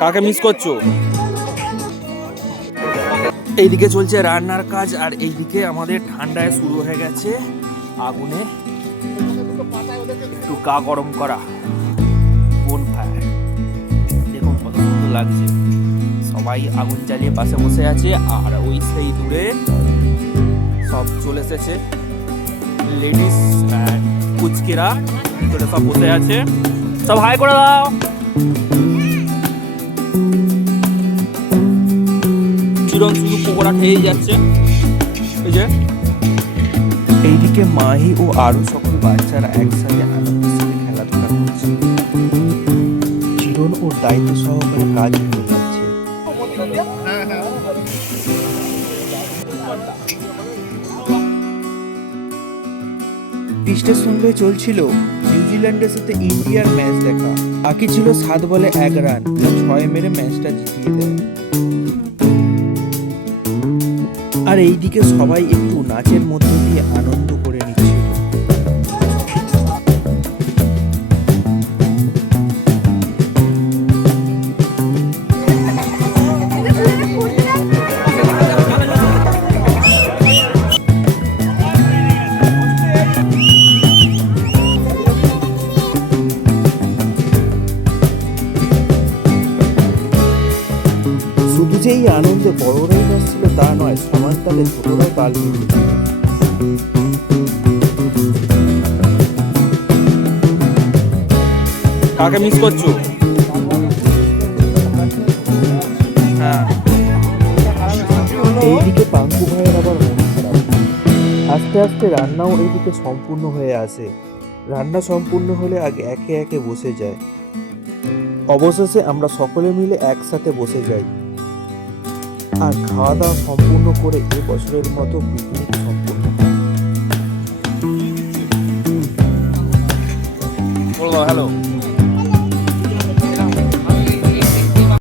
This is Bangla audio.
কাকে মিস করছো? এইদিকে চলছে রান্নার কাজ আর এইদিকে আমাদের ঠান্ডায় শুরু হয়ে গেছে আগুনে একটু গা গরম করা বোন ফায়ার। দেখুন কত সুন্দর লাগছে, সবাই আগুন জ্বালিয়ে পাশে বসে আছে আর ওই সেই দূরে সব চলে এসেছে লেডিস অ্যান্ড কুচকিরা ভিতরে সব বসে আছে। সব হাই করে দাও। চিরন শুধু পকোড়া খেয়েই যাচ্ছে। এই যে এইদিকে মাহি ও আরো সকল বাচ্চারা একসাথে আনন্দের সাথে খেলাধুলা করছে। চিরন ওর দায়িত্ব সহকারে কাজ করে যাচ্ছে। টেস্টের সঙ্গে চলছিল নিউজিল্যান্ডের সাথে ইন্ডিয়ার ম্যাচ দেখা। বাকি ছিল 7 বলে 1 রান, 6 মেরে ম্যাচটা জিতিয়ে দেয়। আর এইদিকে সবাই একটু নাচের মধ্য দিয়ে আনন্দ করে নিচ্ছিল। শুধু যে এই আনন্দে বড়রাই নাচছিল তা নয়, সমান তালে ছোটরাই তাল মিলিয়েছিল। কাকে মিস করছো? হ্যাঁ, এইদিকে পাঙ্কু ভাইয়ের আবার মন খারাপ। আস্তে আস্তে রান্নাও এইদিকে সম্পূর্ণ হয়ে আসে। রান্না সম্পূর্ণ হলে আগে একে একে বসে যায়। অবশেষে আমরা সকলে মিলে একসাথে বসে যাই আর খাওয়া দাওয়া সম্পূর্ণ করে এ বছরের মতো পিকনিক সম্পূর্ণ। হ্যালো।